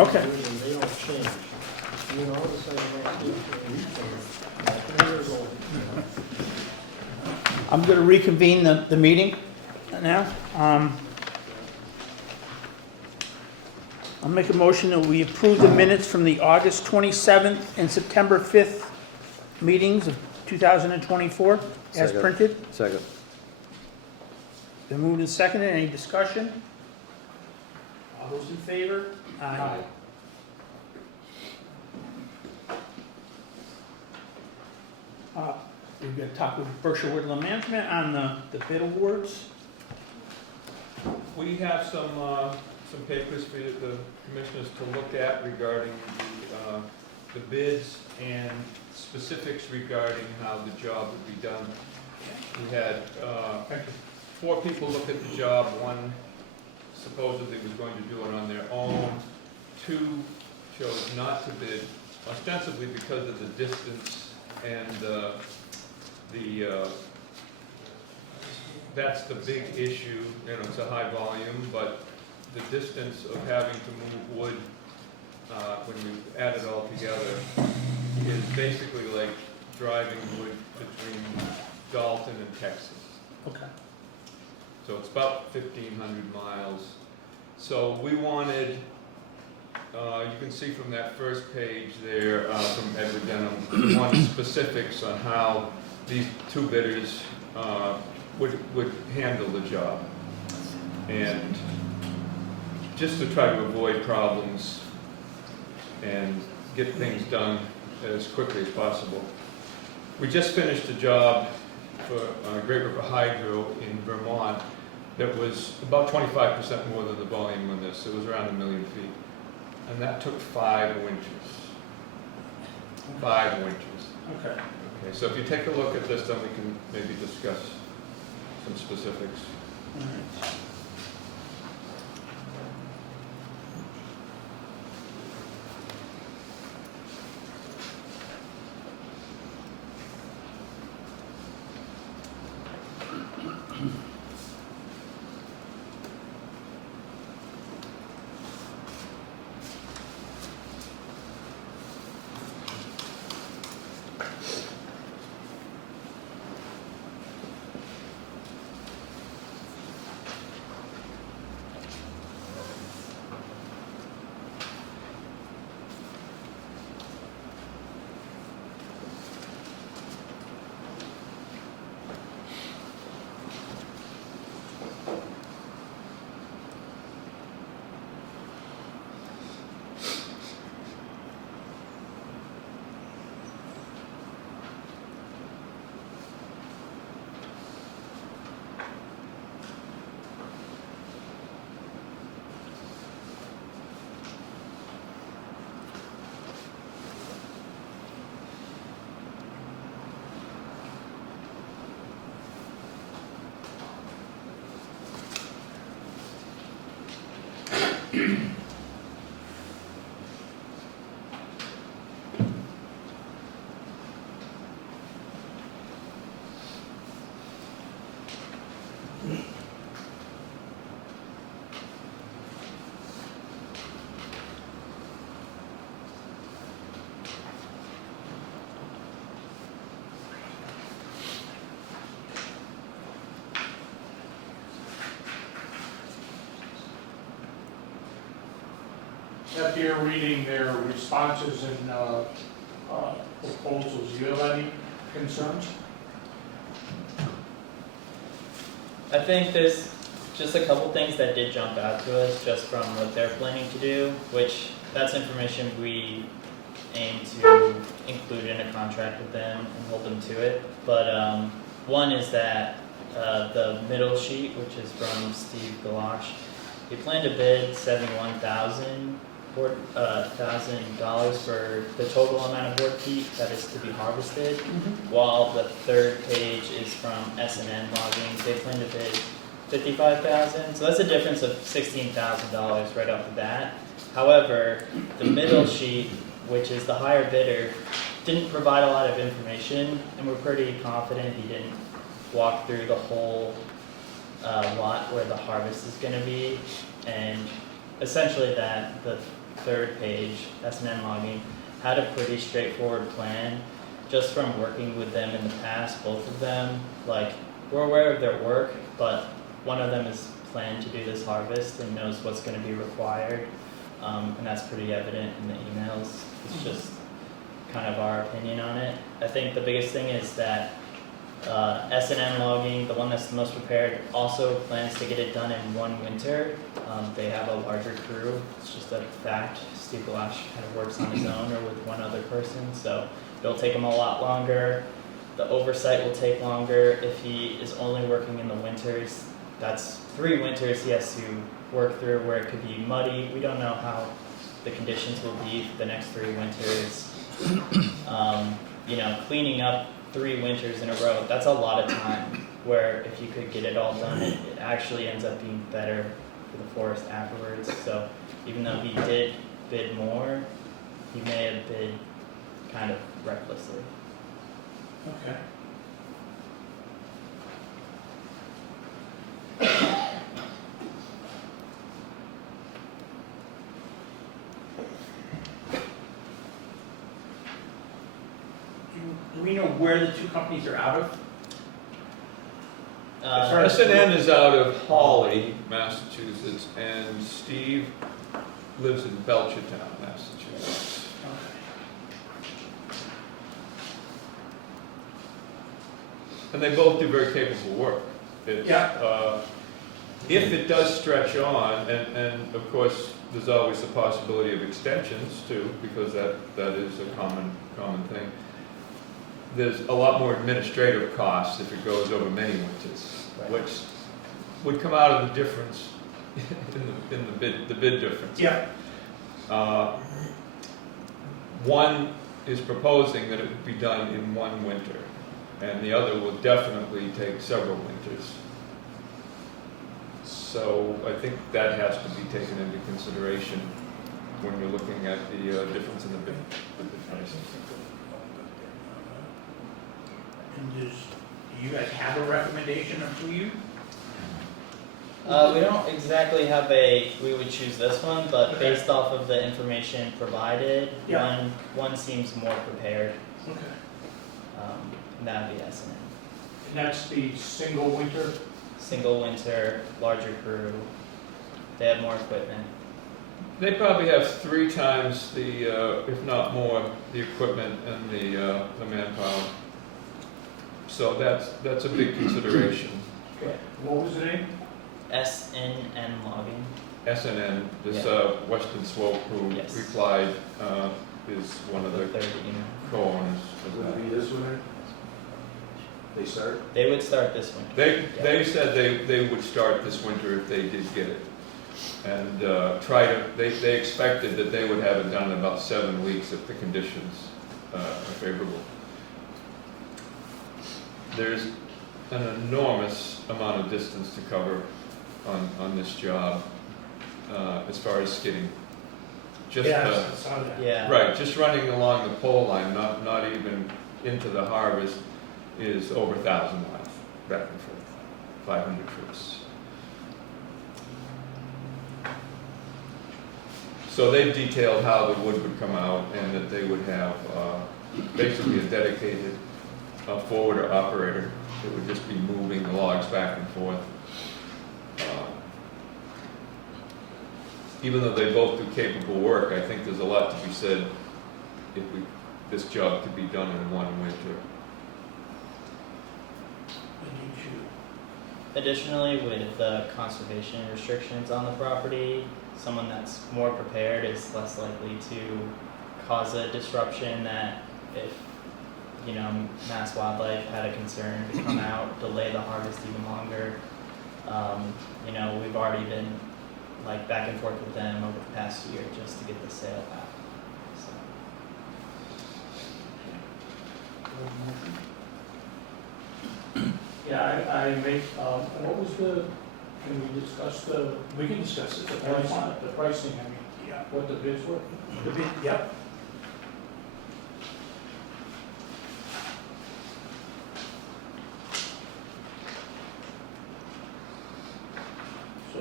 Okay. And they don't change. And then all of a sudden, next year, like 10 years old. I'm going to reconvene the meeting now. I'll make a motion that we approve the minutes from the August 27th and September 5th meetings of 2024 as Second. printed. Second. Been moved and seconded. Any discussion? All those in favor? Aye. We're going to talk with Berkshire Woodland Management on the bid awards. We have some papers for the commissioners to look at regarding the bids and specifics regarding how the job would be done. We had 4 people look at the job. 1 supposedly was going to do it on their own. 2 chose not to bid, ostensibly because of the distance and that's the big issue. You know, it's a high volume, but the distance of having to move wood when we add it all together is basically like driving wood between Dalton and Texas. Okay. So it's about 1,500 miles. So we wanted, you can see from that first page there from Edward Denham, we wanted specifics on how these 2 bidders would handle the job. And just to try to avoid problems and get things done as quickly as possible. We just finished a job for Great River Hydro in Vermont that was about 25% more than the volume on this. It was around 1 million feet. And that took 5 winters. 5 winters. Okay. Okay, so if you take a look at this, then we can maybe discuss some specifics. All right. After you're reading their responses and proposals, do you have any concerns? I think there's just a couple things that did jump out to us just from what they're planning to do, which that's information we aim to include in a contract with them and hold them to it. But one is that the middle sheet, which is from Steve Galosh, we plan to bid $71,000 for the total amount of board feet that is to be harvested, while the third page is from S&N Logging. They plan to bid $55,000, so that's a difference of $16,000 right off the bat. However, the middle sheet, which is the higher bidder, didn't provide a lot of information, and we're pretty confident he didn't walk through the whole lot where the harvest is going to be, and essentially that the third page, S&N logging, had a pretty straightforward plan. Just from working with them in the past, both of them, like, we're aware of their work, but one of them is planned to do this harvest and knows what's gonna be required. And that's pretty evident in the emails. It's just kind of our opinion on it. I think the biggest thing is that S&N logging, the one that's the most prepared, also plans to get it done in one winter. They have a larger crew. It's just a fact. Steve Galash kind of works on his own or with one other person, so it'll take him a lot longer. The oversight will take longer. If he is only working in the winters, that's 3 winters he has to work through where it could be muddy. We don't know how the conditions will be for the next 3 winters. Cleaning up 3 winters in a row, that's a lot of time, where if you could get it all done, it actually ends up being better for the forest afterwards. So even though he did bid more, he may have bid kind of recklessly. Okay. Do we know where the 2 companies are out of? S&N is out of Hawley, Massachusetts, and Steve lives in Belchertown, Massachusetts. And they both do very capable work. It's, if it does stretch on, and of course, there's always the possibility of extensions too, because that is a common thing. There's a lot more administrative costs if it goes over many winters, Right. which would come out of the difference in the bid difference. Yeah. One is proposing that it would be done in one winter, and the other will definitely take several winters. So I think that has to be taken into consideration when you're looking at the difference in the bid prices. And do you guys have a recommendation of who you? We don't exactly have we would choose this one, but Okay. based off of the information provided, Yeah. one seems more prepared. Okay. And that'd be S&M. And that's the single winter. Single winter, larger crew. They have more equipment. They probably have 3 times the, if not more, the equipment and the manpower. So that's a big consideration. Okay. What was the name? S&N logging. S&N, this Western Slope who Yes. replied, is one of the Third email. co-owners of Would that. it be this winter? They start? They would start this winter. They said they would start this winter if they did get it. And they expected that they would have it done in about 7 weeks if the conditions are favorable. There's an enormous amount of distance to cover on this job as far as skidding. Just I saw that. Yeah. right, just running along the pole line, not even into the harvest, is over 1,000 miles back and forth, 500 trips. So they've detailed how the wood would come out and that they would have basically a dedicated forwarder operator that would just be moving the logs back and forth. Even though they both do capable work, I think there's a lot to be said if this job could be done in one winter. Additionally, with the conservation restrictions on the property, someone that's more prepared is less likely to cause a disruption that if, Mass Wildlife had a concern to come out, delay the harvest even longer. We've already been back and forth with them over the past year just to get the sale back. So. Yeah, I make, what was can we discuss We can discuss it. the pricing, what the bids were? The bid, yep. So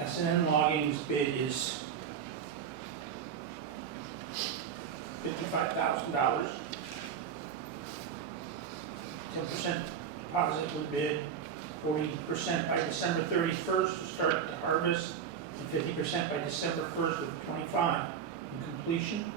S&N Logging's bid is $55,000. 10% deposit with bid, 40% by December 31st to start the harvest, and 50% by December 1st of '25 in completion.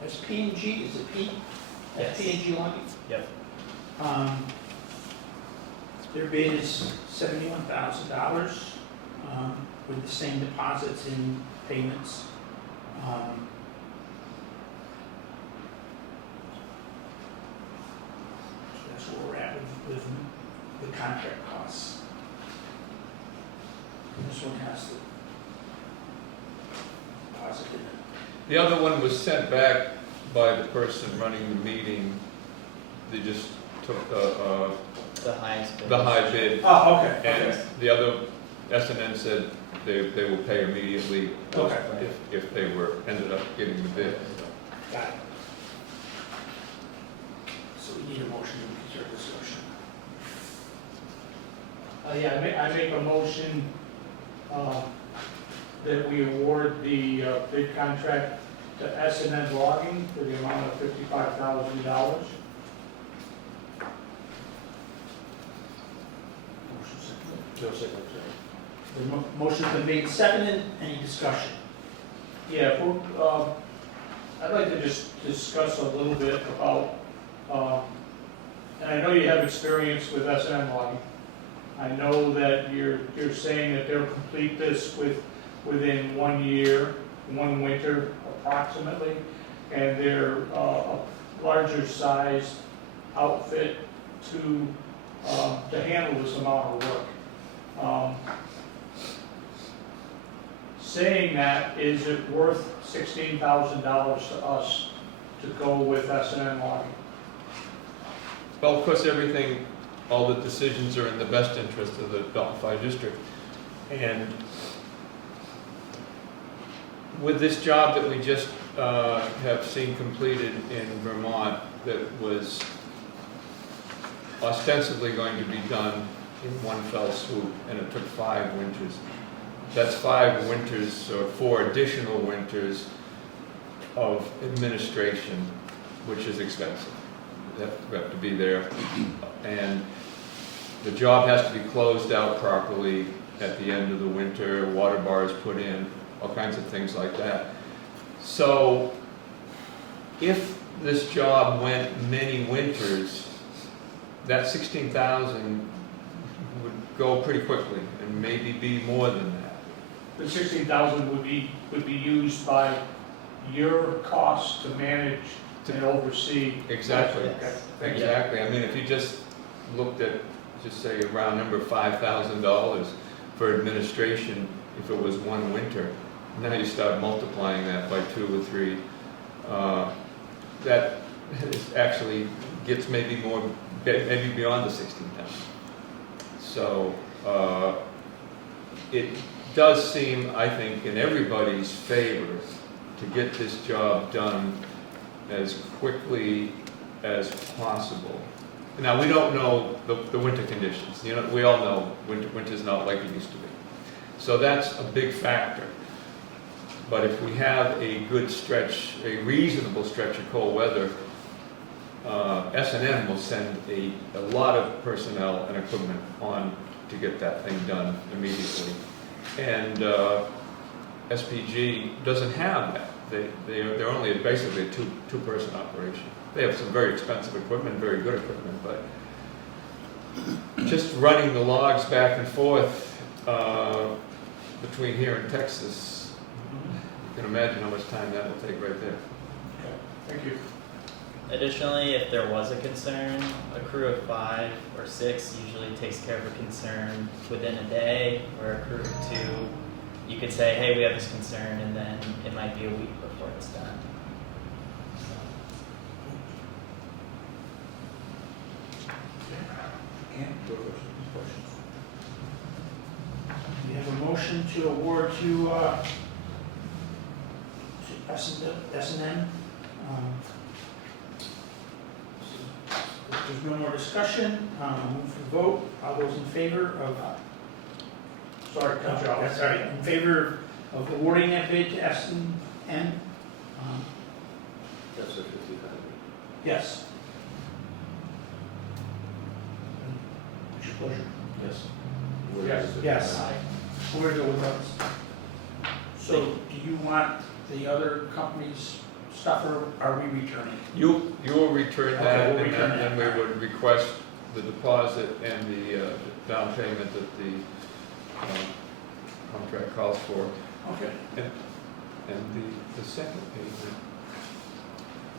That's P&G, is it P? Yes. P&G Logging? Yep. Their bid is $71,000 with the same deposits and payments. So that's where we're at with the contract costs. And this one has the deposit in it. The other one was sent back by the person running the meeting. They just took The highest bid. the high bid, Oh, okay, and the other S&N said they will pay immediately Okay. if they ended up getting the bid. Got it. So we need a motion to start discussion. Yeah, I make a motion that we award the bid contract to S&N Logging for the amount of $55,000. The motion's been made, seconded, any discussion? Yeah, I'd like to just discuss a little bit about, and I know you have experience with S&M logging. I know that you're saying that they'll complete this within 1 year, 1 winter approximately, and they're a larger sized outfit to handle this amount of work. Saying that, is it worth $16,000 to us to go with S&M logging? Well, of course, all the decisions are in the best interest of the Dalton Fire District. And with this job that we just have seen completed in Vermont, that was ostensibly going to be done in one fell swoop, and it took 5 winters. That's 5 winters, or 4 additional winters of administration, which is expensive. We have to be there, and the job has to be closed out properly at the end of the winter, water bars put in, all kinds of things like that. So if this job went many winters, that 16,000 would go pretty quickly, and maybe be more than that. The $16,000 would be used by your costs to manage and oversee. Exactly. Okay. Exactly. I mean, if you just looked at, just say, a round number, $5,000 for administration, if it was 1 winter, now you start multiplying that by 2 or 3. That actually gets maybe beyond the 16,000. So it does seem, I think, in everybody's favor to get this job done as quickly as possible. Now, we don't know the winter conditions. You know, we all know winter's not like it used to be. So that's a big factor. But if we have a good stretch, a reasonable stretch of cold weather, S&M will send a lot of personnel and equipment on to get that thing done immediately. And SPG doesn't have that. They're only basically a two-person operation. They have some very expensive equipment, very good equipment, but just running the logs back and forth between here and Texas, you can imagine how much time that will take right there. Okay. Thank you. Additionally, if there was a concern, a crew of 5 or 6 usually takes care of a concern within a day, or a crew of 2, you could say, hey, we have this concern, and then it might be a week before it's done. We have a motion to award to S&M. If there's no more discussion, move for the vote. All those in favor of, Sorry, to cut you off. that's all right, in favor of awarding that bid to S&M? That's the 50,000. Yes. What's your pleasure? Yes. Yes. We're going to go with those. So do you want the other company's stuff, or are we returning? You will return Okay, that, we'll and return then that. we would request the deposit and the down payment that the contract calls for. Okay. And the second payment,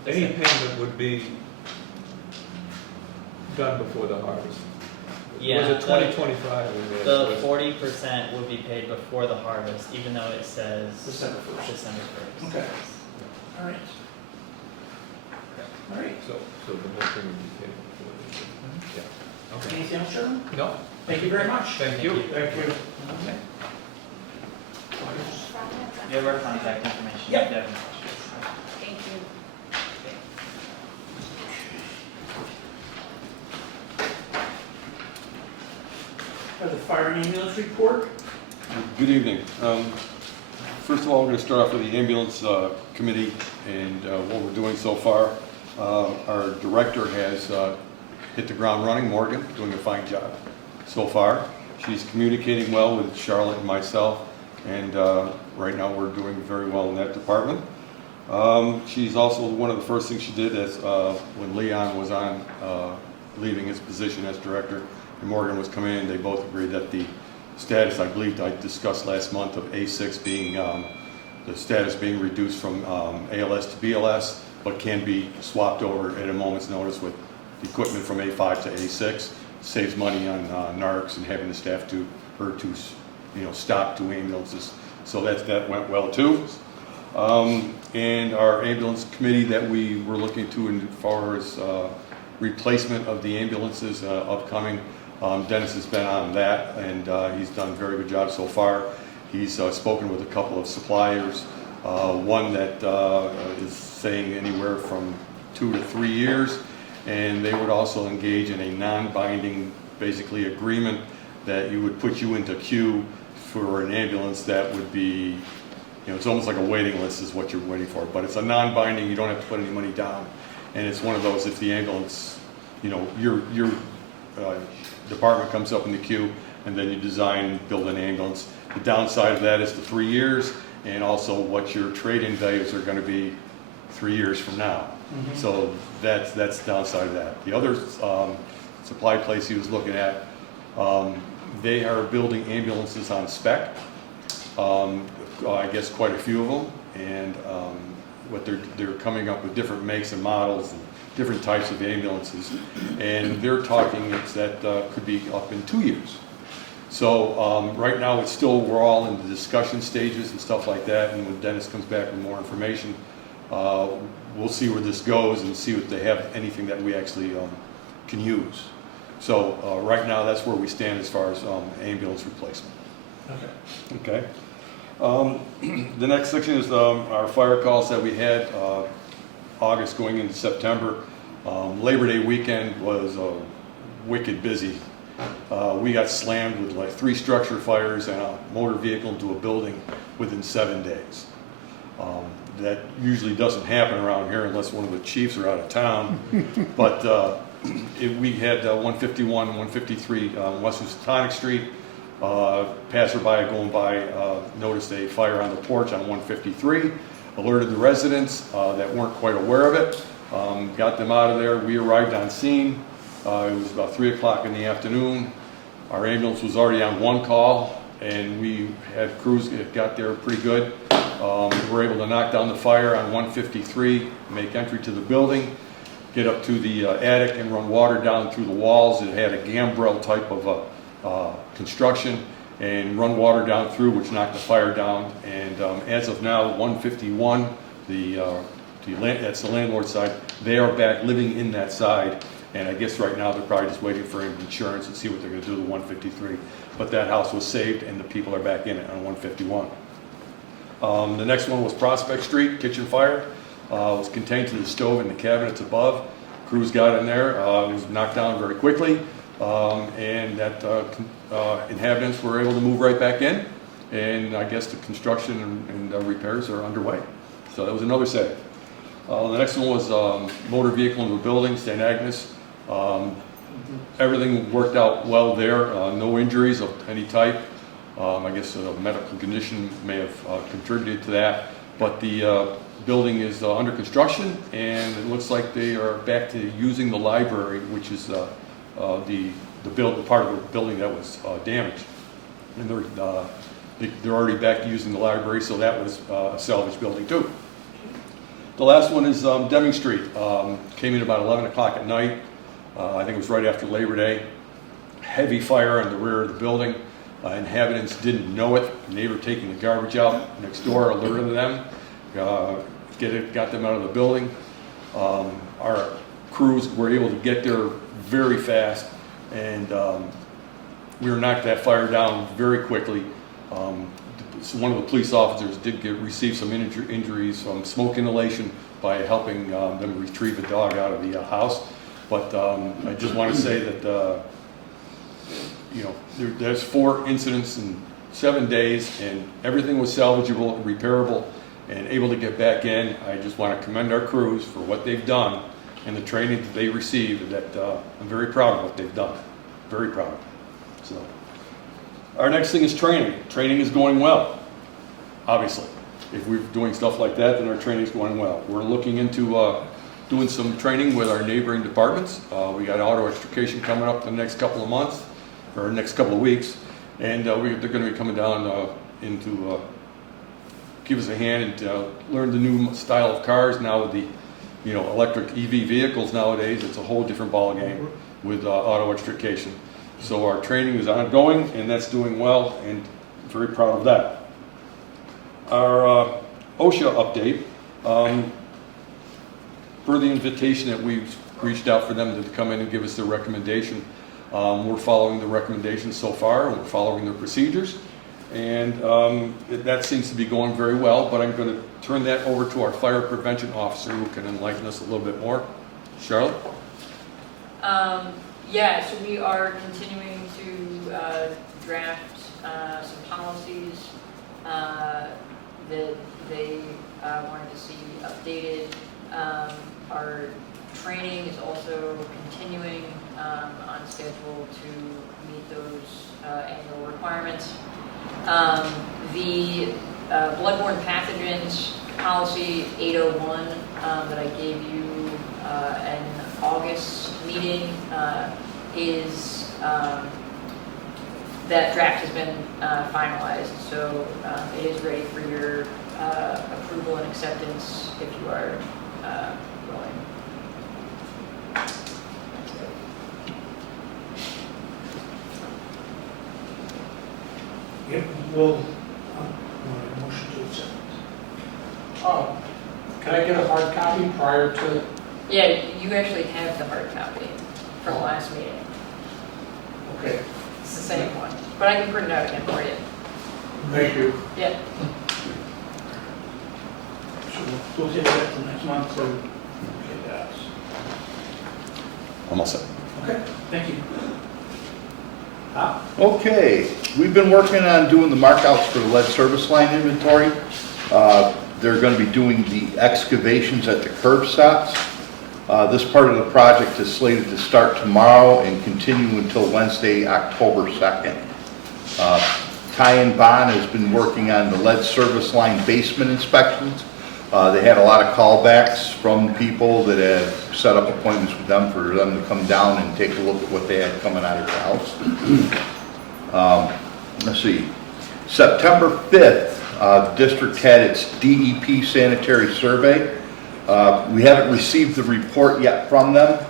any payment would be done before the harvest. Yeah, Was it the- 2025? The 40% would be paid before the harvest, even though it says December 1st. December 1st. Okay. All right. All right. So the whole thing would be paid before the, yeah. Okay. Anything else, Sherman? No, Thank you very much. thank you. Thank you. Okay. You have our contact information. Yep. If you have any questions. Thank you. The fire and ambulance report. Good evening. First of all, we're going to start off with the ambulance committee and what we're doing so far. Our director has hit the ground running, Morgan, doing a fine job so far. She's communicating well with Charlotte and myself, and right now we're doing very well in that department. She's also, one of the first things she did is when Leon was on leaving his position as director and Morgan was coming in, they both agreed that the status, I believe I discussed last month, of A6 being, the status being reduced from ALS to BLS, but can be swapped over at a moment's notice with equipment from A5 to A6. Saves money on NARCs and having the staff to stock two ambulances. So that went well too. And our ambulance committee that we were looking to as far as replacement of the ambulances upcoming, Dennis has been on that, and he's done a very good job so far. He's spoken with a couple of suppliers, one that is saying anywhere from 2 to 3 years, and they would also engage in a non-binding, basically, agreement that would put you into queue for an ambulance that would be, it's almost like a waiting list is what you're waiting for, but it's a non-binding, you don't have to put any money down, and it's one of those, if the ambulance, your department comes up in the queue, and then you design, build an ambulance. The downside of that is the 3 years, and also what your trade-in values are going to be 3 years from now. Mhm. So that's the downside of that. The other supply place he was looking at, they are building ambulances on spec. I guess quite a few of them, and what they're coming up with different makes and models and different types of ambulances, and they're talking that could be up in 2 years. So right now we're all in the discussion stages and stuff like that, and when Dennis comes back with more information, we'll see where this goes and see if they have anything that we actually can use. So right now that's where we stand as far as ambulance replacement. Okay. Okay. The next section is our fire calls that we had August going into September. Labor Day weekend was wicked busy. We got slammed with like 3 structure fires and a motor vehicle into a building within 7 days. That usually doesn't happen around here unless one of the chiefs are out of town. But we had 151, 153 West Housatonic Street. Passerby going by noticed a fire on the porch on 153. Alerted the residents that weren't quite aware of it. Got them out of there. We arrived on scene. It was about 3 o'clock in the afternoon. Our ambulance was already on 1 call, and we had crews that got there pretty good. We were able to knock down the fire on 153, make entry to the building, get up to the attic and run water down through the walls. It had a gambrel type of construction, and run water down through, which knocked the fire down. And as of now, 151, that's the landlord side, they are back living in that side, And I guess right now they're probably just waiting for insurance and see what they're gonna do to 153. But that house was saved and the people are back in it on 151. The next one was Prospect Street, kitchen fire. Was contained to the stove and the cabinets above. Crews got in there, it was knocked down very quickly, and that inhabitants were able to move right back in. And I guess the construction and repairs are underway. So that was another save. The next one was motor vehicle into a building, St. Agnes. Everything worked out well there, no injuries of any type. I guess a medical condition may have contributed to that, but the building is under construction, and it looks like they are back to using the library, which is the part of the building that was damaged. And they're already back to using the library, so that was a salvage building too. The last one is Deming Street. Came in about 11 o'clock at night. I think it was right after Labor Day. Heavy fire in the rear of the building. Inhabitants didn't know it. A neighbor taking the garbage out next door alerted them. Got them out of the building. Our crews were able to get there very fast, and we were knocked that fire down very quickly. So one of the police officers did receive some injuries from smoke inhalation by helping them retrieve a dog out of the house. But I just want to say that there's 4 incidents in 7 days, and everything was salvageable, repairable, and able to get back in. I just want to commend our crews for what they've done and the training that they received. That I'm very proud of what they've done. Very proud. So, our next thing is training. Training is going well, obviously. If we're doing stuff like that, then our training is going well. We're looking into doing some training with our neighboring departments. We got auto extrication coming up in the next couple of months, or next couple of weeks, and they're going to be coming down into give us a hand and learn the new style of cars now with the electric EV vehicles nowadays. It's a whole different ball game with auto extrication. So our training is ongoing, and that's doing well, and I'm very proud of that. Our OSHA update, per the invitation that we've reached out for them to come in and give us their recommendation, we're following the recommendations so far, and we're following their procedures, and that seems to be going very well. But I'm going to turn that over to our fire prevention officer, who can enlighten us a little bit more. Charlotte? Yeah, so we are continuing to draft some policies that they wanted to see updated. Our training is also continuing on schedule to meet those annual requirements. The bloodborne pathogens policy 801 that I gave you in August meeting is that draft has been finalized, so it is ready for your approval and acceptance if you are willing. Yep, we'll, motion to accept. Can I get a hard copy prior to? Yeah, you actually have the hard copy from last meeting. Okay, It's the same one, but I can print it out again for you. thank you. Yeah. So we'll table that till next month, so, okay, that's, I'm all set. okay, thank you. Okay, we've been working on doing the markouts for the lead service line inventory. They're going to be doing the excavations at the curb stops. This part of the project is slated to start tomorrow and continue until Wednesday, October 2nd. Ty and Bond has been working on the lead service line basement inspections. They had a lot of callbacks from people that have set up appointments with them for them to come down and take a look at what they had coming out of the house. Let's see, September 5th, the district had its DEP sanitary survey. We haven't received the report yet from them,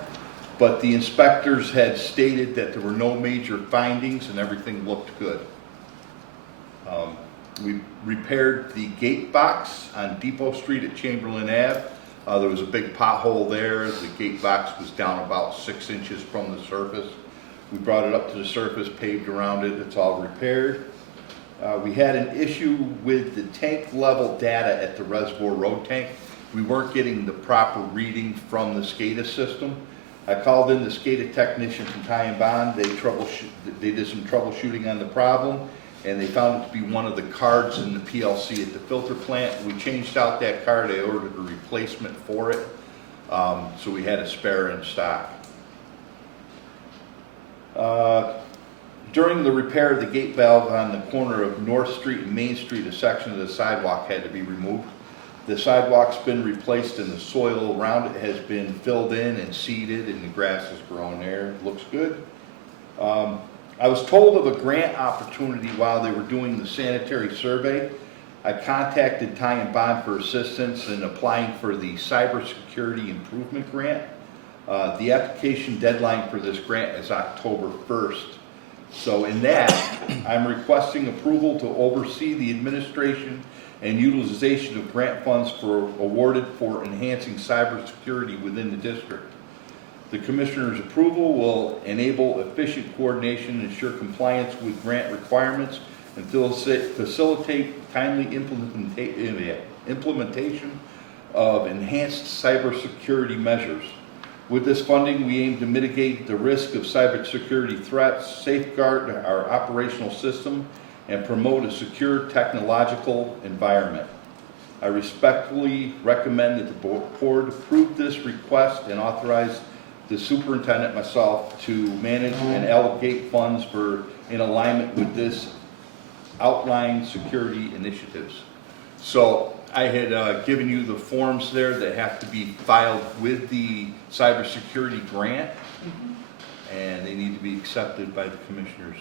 but the inspectors had stated that there were no major findings and everything looked good. We repaired the gate box on Depot Street at Chamberlain Ave. There was a big pothole there. The gate box was down about 6 inches from the surface. We brought it up to the surface, paved around it. It's all repaired. We had an issue with the tank level data at the Reservoir Road tank. We weren't getting the proper reading from the SCADA system. I called in the SCADA technician from Ty and Bond. They did some troubleshooting on the problem, and they found it to be one of the cards in the PLC at the filter plant. We changed out that card. I ordered a replacement for it, so we had a spare in stock. During the repair of the gate valve on the corner of North Street and Main Street, a section of the sidewalk had to be removed. The sidewalk's been replaced and the soil around it has been filled in and seeded, and the grass has grown there. It looks good. I was told of a grant opportunity while they were doing the sanitary survey. I contacted Ty and Bond for assistance in applying for the Cybersecurity Improvement Grant. The application deadline for this grant is October 1st. So in that, I'm requesting approval to oversee the administration and utilization of grant funds awarded for enhancing cybersecurity within the district. The Commissioner's approval will enable efficient coordination, ensure compliance with grant requirements, and facilitate timely implementation of enhanced cybersecurity measures. With this funding, we aim to mitigate the risk of cybersecurity threats, safeguard our operational system, and promote a secure technological environment. I respectfully recommend that the board approve this request and authorize the superintendent, myself, to manage and allocate funds in alignment with this outlined security initiatives. So I had given you the forms there that have to be filed with the cybersecurity grant, and they need to be accepted by the commissioners.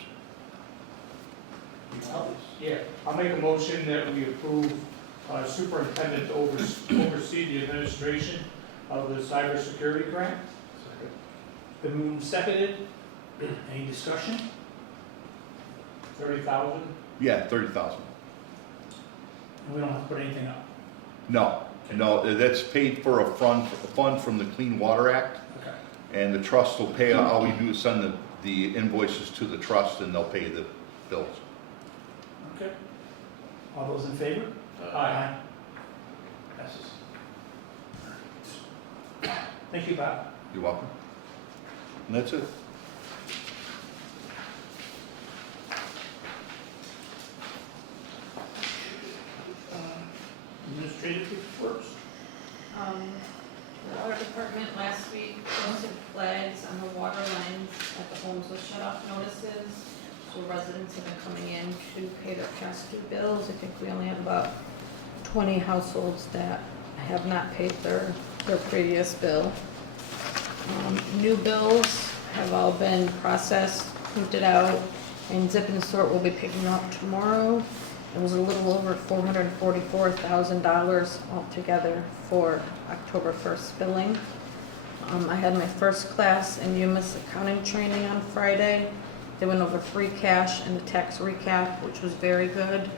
Yeah, I'll make a motion that we approve superintendent to oversee the administration of the cybersecurity grant. Been moved and seconded. Any discussion? 30,000. Yeah, 30,000. And we don't have to put anything up. No, that's paid for a fund from the Clean Water Act, Okay. and the trust will pay. All we do is send the invoices to the trust, and they'll pay the bills. Okay. All those in favor? Aye. Passes. Thank you, Bob. You're welcome. And that's it. Administrative reports. The water department last week posted flags on the water lines at the homes with shut-off notices. So residents have been coming in to pay their past due bills. I think we only have about 20 households that have not paid their previous bill. New bills have all been processed, printed out, and Zip and Sort will be picking up tomorrow. It was a little over $444,000 altogether for October 1st billing. I had my first class in UMass accounting training on Friday. They went over free cash and the tax recap, which was very good.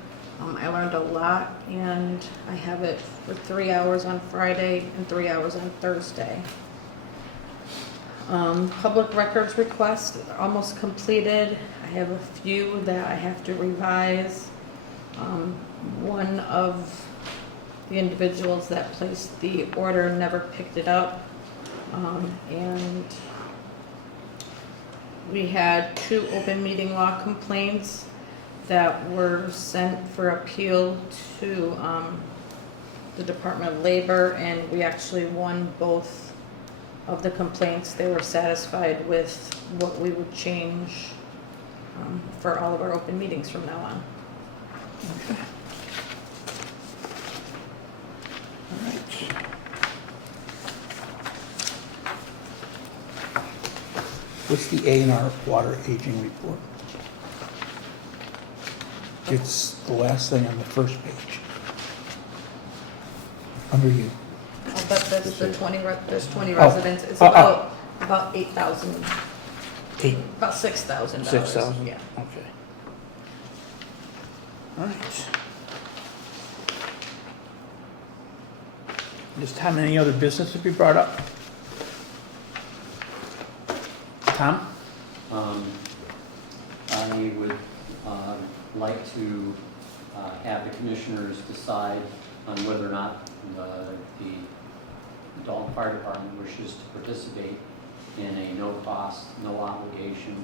I learned a lot, and I have it for 3 hours on Friday and 3 hours on Thursday. Public records requests are almost completed. I have a few that I have to revise. One of the individuals that placed the order never picked it up, and we had 2 open meeting law complaints that were sent for appeal to the Department of Labor, and we actually won both of the complaints. They were satisfied with what we would change for all of our open meetings from now on. Okay. All right. What's the A&R water aging report? It's the last thing on the first page. Under you. Oh, but there's the 20, there's 20 Oh. residents, it's about 8,000, Eight, about $6,000. 6,000? Yeah. Okay. All right. Does Tom, any other business to be brought up? Tom? I would like to have the commissioners decide on whether or not the Dalton Fire Department wishes to participate in a no-cost, no-obligation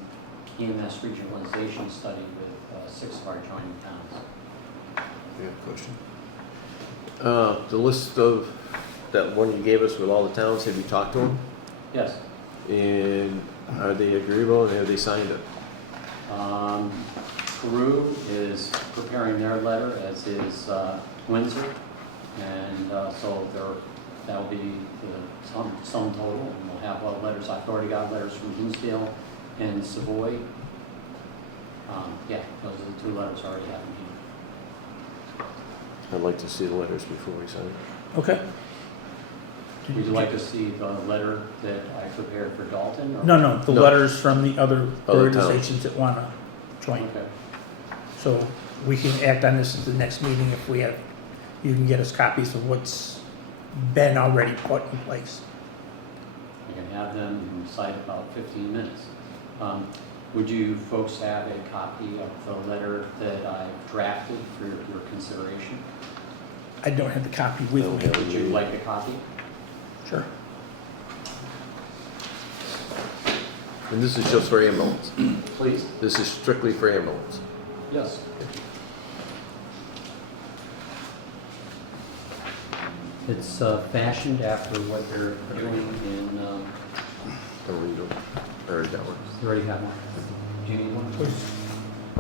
EMS regionalization study with 6 of our joining towns. I have a question. The list of, that one you gave us with all the towns, have you talked to them? Yes. And are they agreeable and have they signed it? Peru is preparing their letter, as is Windsor, and so that'll be the sum total, and we'll have letters. I've already got letters from Hinsdale and Savoy. Yeah, those are the 2 letters I already have in here. I'd like to see the letters before we sign it. Okay. Would you like to see the letter that I prepared for Dalton? Or? No, the No. letters from the other Other organizations that want to join. Okay. So we can act on this at the next meeting if we have, you can get us copies of what's been already put in place. I can have them inside about 15 minutes. Would you folks have a copy of the letter that I drafted for your consideration? I don't have the copy with No, me. okay. Would you like a copy? Sure. And this is just for ambulance? Please. This is strictly for ambulance? Yes. It's fashioned after what they're doing in, Don't read them. Or that one? you already have one. Do you need one?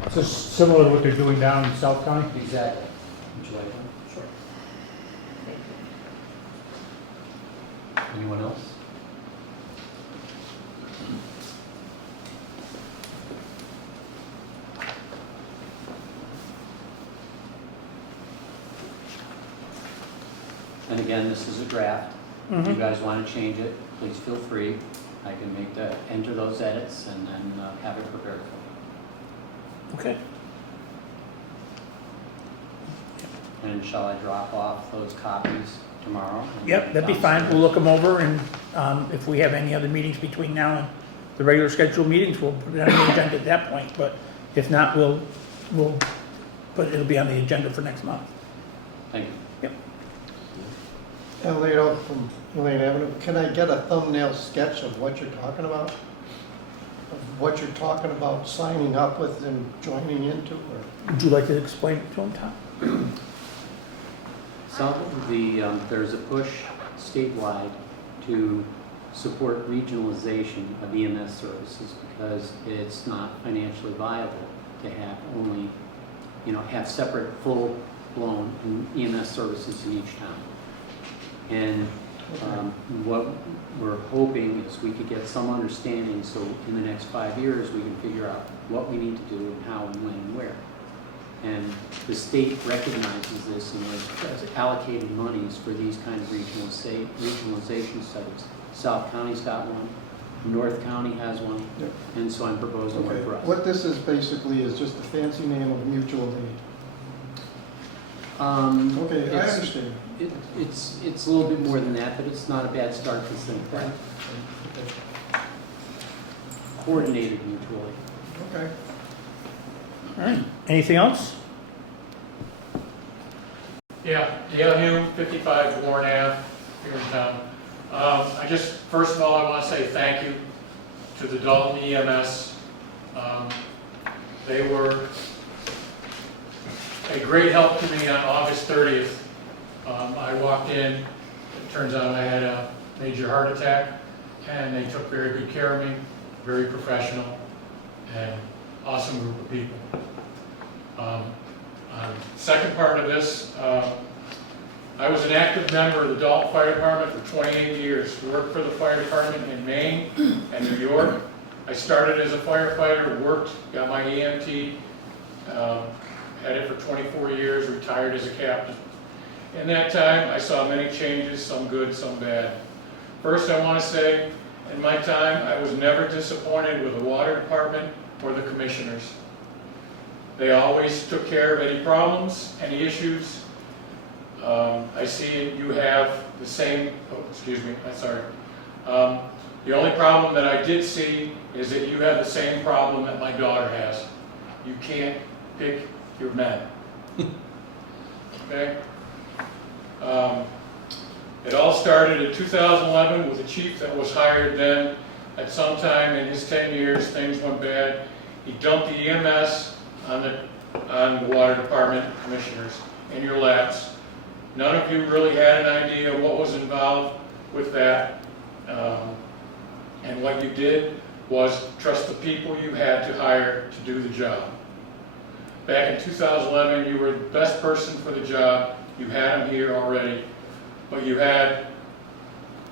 It's just similar to what they're doing down in South County? Exactly. Would you like one? Sure. Anyone else? And again, this is a draft. If you guys want to change it, please feel free. I can enter those edits and then have it prepared for Okay. you. And shall I drop off those copies tomorrow? Yep, that'd be fine. We'll look them over, and if we have any other meetings between now and the regular scheduled meetings, we'll put it on the agenda at that point. But if not, it'll be on the agenda for next month. Thank you. Elliot from Elaine Avenue, can I get a thumbnail sketch of what you're talking about? Of what you're talking about signing up with and joining into, or? Would you like to explain it to him, Tom? There's a push statewide to support regionalization of EMS services because it's not financially viable to have only, have separate full-blown EMS services in each town. And what we're hoping is we could get some understanding so in the next 5 years we can figure out what we need to do and how and when and where. And the state recognizes this and has allocated monies for these kind of regionalization studies. South County's got one, North County has one, Yep. and so I'm proposing one Okay, for us. what this is basically is just a fancy name of mutual aid. Okay, I it's- understand. It's a little bit more than that, but it's not a bad start to think that. Coordinated mutual aid. Okay. All right. Anything else? Yeah, Dale Hume, 55 Warren Ave, here in town. First of all, I want to say thank you to the Dalton EMS. They were a great help to me on August 30th. I walked in, it turns out I had a major heart attack, and they took very good care of me, very professional, and awesome group of people. Second part of this, I was an active member of the Dalton Fire Department for 28 years. Worked for the fire department in Maine and New York. I started as a firefighter, worked, got my EMT, had it for 24 years, retired as a captain. In that time, I saw many changes, some good, some bad. First, I want to say, in my time, I was never disappointed with the water department or the commissioners. They always took care of any problems, any issues. I see you have the same, oh, excuse me, I'm sorry. The only problem that I did see is that you have the same problem that my daughter has. You can't pick your men. Okay? It all started in 2011 with a chief that was hired then. At some time in his 10 years, things went bad. He dumped the EMS on the water department commissioners in your laps. None of you really had an idea what was involved with that. And what you did was trust the people you had to hire to do the job. Back in 2011, you were the best person for the job. You had them here already, but you had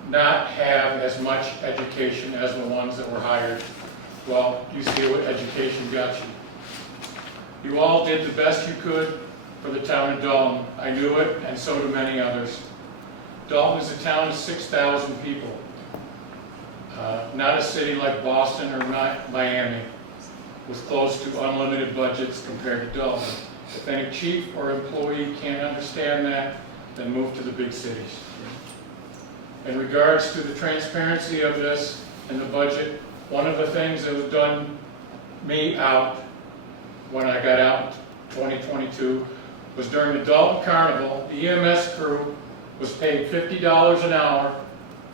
not have as much education as the ones that were hired. Well, you see what education got you. You all did the best you could for the town of Dalton. I knew it, and so do many others. Dalton is a town of 6,000 people. Not a city like Boston or Miami, with close to unlimited budgets compared to Dalton. If any chief or employee can't understand that, then move to the big cities. In regards to the transparency of this and the budget, one of the things that was done me out when I got out in 2022 was during the Dalton Carnival, the EMS crew was paid $50 an hour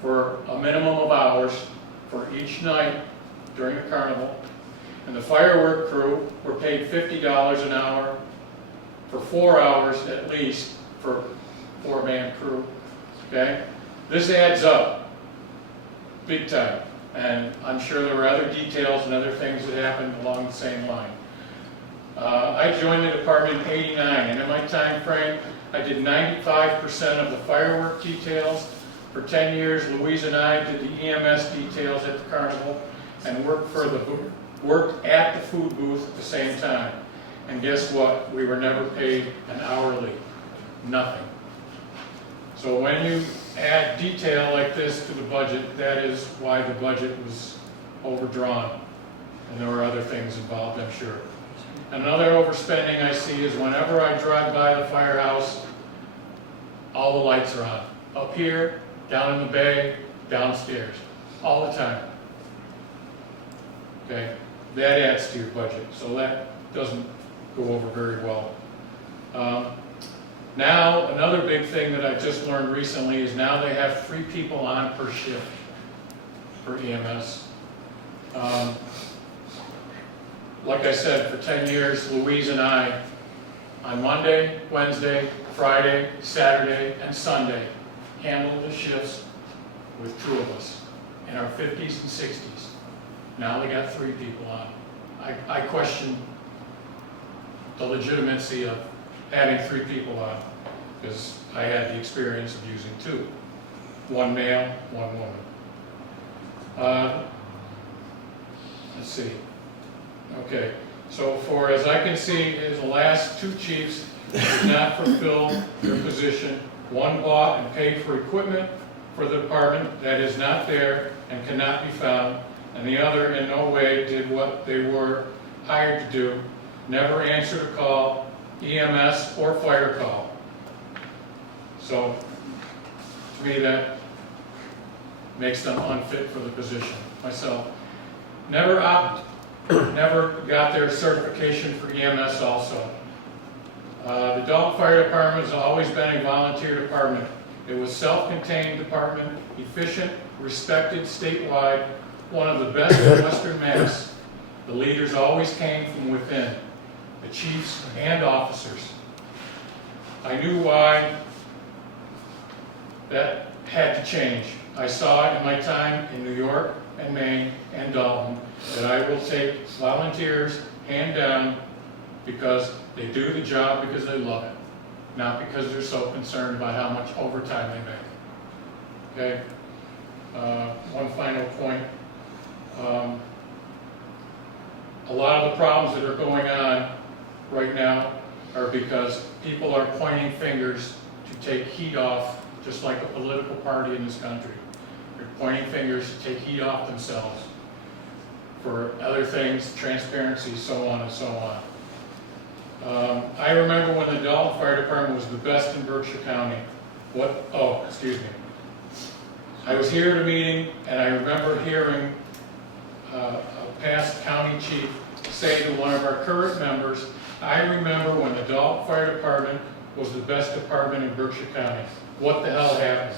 for a minimum of hours for each night during the carnival. And the firework crew were paid $50 an hour for 4 hours at least for a 4-man crew, okay? This adds up big time, and I'm sure there were other details and other things that happened along the same line. I joined the department in '89, and in my time frame, I did 95% of the firework details. For 10 years, Louise and I did the EMS details at the carnival and worked at the food booth at the same time. And guess what? We were never paid an hourly, nothing. So when you add detail like this to the budget, that is why the budget was overdrawn. And there were other things involved, I'm sure. Another overspending I see is whenever I drive by the firehouse, all the lights are on. Up here, down in the bay, downstairs, all the time. Okay, that adds to your budget, so that doesn't go over very well. Now, another big thing that I just learned recently is now they have 3 people on per shift for EMS. Like I said, for 10 years, Louise and I, on Monday, Wednesday, Friday, Saturday, and Sunday, handled the shifts with 2 of us in our 50s and 60s. Now they got 3 people on. I question the legitimacy of having 3 people on, because I had the experience of using 2. 1 male, 1 woman. Let's see. Okay, so for as I can see, is the last 2 chiefs did not fulfill their position. One bought and paid for equipment for the department that is not there and cannot be found, and the other in no way did what they were hired to do, never answered a call, EMS or fire call. So, to me that makes them unfit for the position. Myself, never got their certification for EMS also. The Dalton Fire Department has always been a volunteer department. It was a self-contained department, efficient, respected statewide, one of the best in Western Mass. The leaders always came from within, the chiefs and officers. I knew why that had to change. I saw it in my time in New York and Maine and Dalton, that I will take volunteers hand down because they do the job because they love it, not because they're so concerned about how much overtime they make. Okay? One final point. A lot of the problems that are going on right now are because people are pointing fingers to take heat off, just like a political party in this country. They're pointing fingers to take heat off themselves for other things, transparency, so on and so on. I remember when the Dalton Fire Department was the best in Berkshire County. Excuse me. I was here at a meeting, and I remember hearing a past county chief say to one of our current members, I remember when the Dalton Fire Department was the best department in Berkshire County. What the hell happened?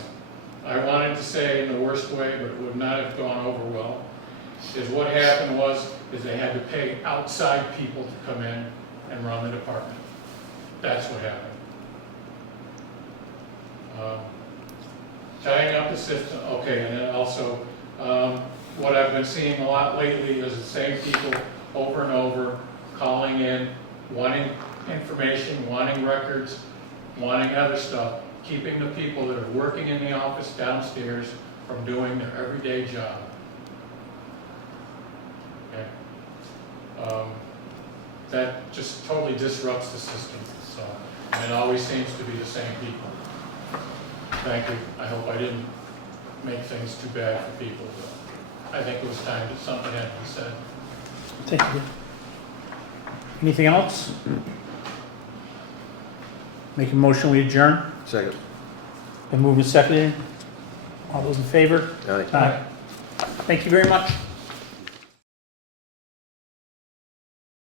I wanted to say in the worst way, but it would not have gone over well, is what happened is they had to pay outside people to come in and run the department. That's what happened. Tying up the system, okay, and then also, what I've been seeing a lot lately is the same people over and over calling in, wanting information, wanting records, wanting other stuff, keeping the people that are working in the office downstairs from doing their everyday job. Okay. That just totally disrupts the system, so, and it always seems to be the same people. Thank you. I hope I didn't make things too bad for people, but I think it was time that something had to be said. Thank you. Anything else? Make a motion, we adjourn. Second. Been moved and seconded. All those in favor? Aye. Aye. Thank you very much.